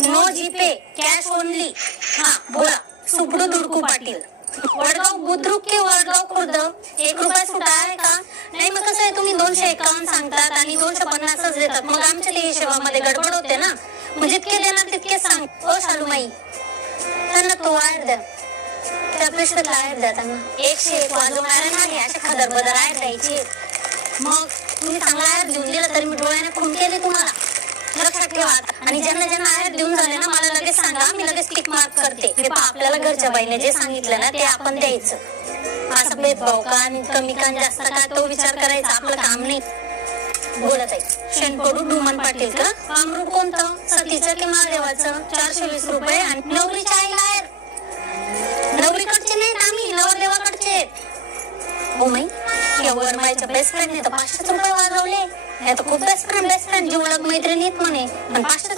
No GPay, cash only. हा बोला. सुपडू दुडकू पाटील, वडगाव बुद्रुक की वडगाव खुर्द. 1 रुपया सुटा आहे का? नाही. मग कसं आहे, तुम्ही 251 सांगतात आणि 250च देतात, मग आमच्या ते हिशोबामध्ये गडबड होते ना. मग जितके देणार तितके सांग. ओ शालूमाई, त्यांना तो वायर द्या, त्या पिशवीत वायर द्या त्यांना. 101 वाजवणारे नाही, असे खदर बदर वायर द्यायची. मग तुम्ही चांगला वायर देऊन दिला तरी मी डोळ्याने खून केले तुम्हाला, लक्षात ठेवा. आणि ज्यांना ज्यांना आयर देऊन झाले ना, मला लगेच सांगा, मी लगेच टिक मार्क करते. हे पहा, आपल्याला घरच्या बाईने जे सांगितलं ना ते आपण द्यायचं. असं भेदभाव का आणि कमी का जास्त का तो विचार करायचा आपलं काम नाही. बोलत आहे शेणपडू डुमन पाटील का? अमृत कोणतं, सतीचं की महादेवाचं? 420 रुपये. आणि नवरीच्या आईला आयर? नवरीकडचे नाहीत आम्ही, नवरदेवाकडचे. हो माई, या वरमाईच्या बेस्ट फ्रेंडने तर 500 रुपये वाजवले. हे तर खूप बेस्ट फ्रेंड जिवलग मैत्रिणीत म्हणे, पण 500